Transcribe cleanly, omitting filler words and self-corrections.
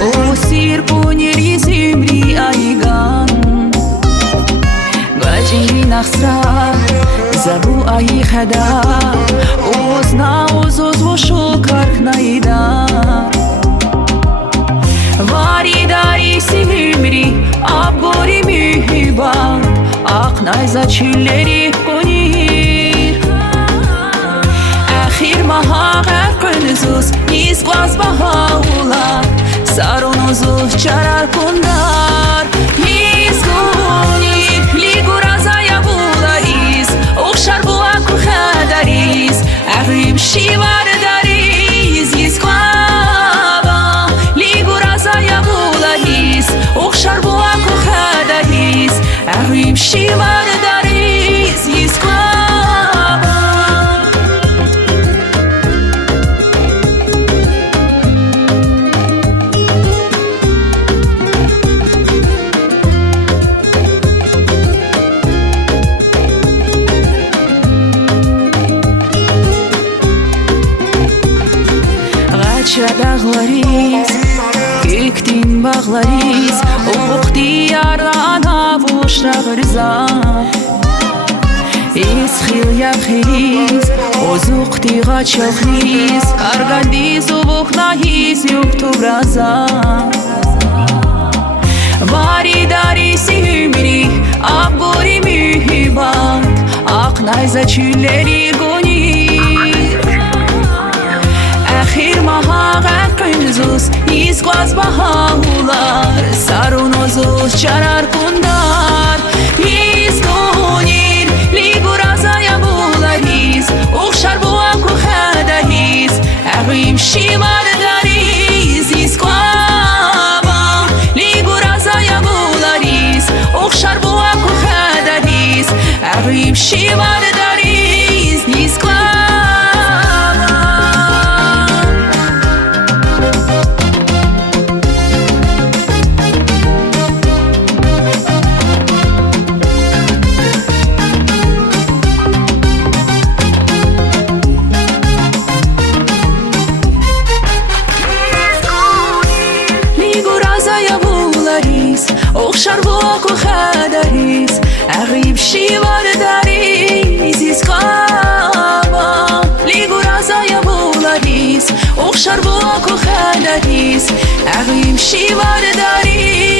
او سیر بونیری زمری ایگان گاجی نخسرا زبو ای خدا اوز ناوز و شکر نیدار واری داری سیمری آب گوری میبان آق نیزا چیلری کنیر اخیر ماها قرقنزوز نیز گواز بهاولا سارونوزو چرار کندار نیز گونیر لیگو رازایا بولاریز اخشار بواکو خداریز اغریم شیوار داریز نیز گوابا لیگو رازایا بولاریز اخشار بواکو خداریز اغریم شیوار داریز نیز گوابا Dağlarız, gökten bağlarız Oğuk diyarlarına vuşrağırızam İsxil yaxiriz, ozuq diğa çalxiriz Argandiz oğuk nahiz yok tubrazam Vari dari sihümri, abgori mühibat Ak nayza çülleri gonir اخیر ماها قرقنزوز نیز گواز بهاوlar سارونوزوز چرار کندار نیز گونیر لیگو رازایا بولاریز اخشار بواکو خداریز اغیم شیوار داریز نیز گوابا لیگو رازایا بولاریز اخشار بواکو خداریز اغیم شیوار داریز نیز گوابا اخشار بواکو خداریز اغیب شیوار داریز ایز خوابا لیگو رازایا بولاریز اخشار بواکو خداریز اغیب شیوار داریز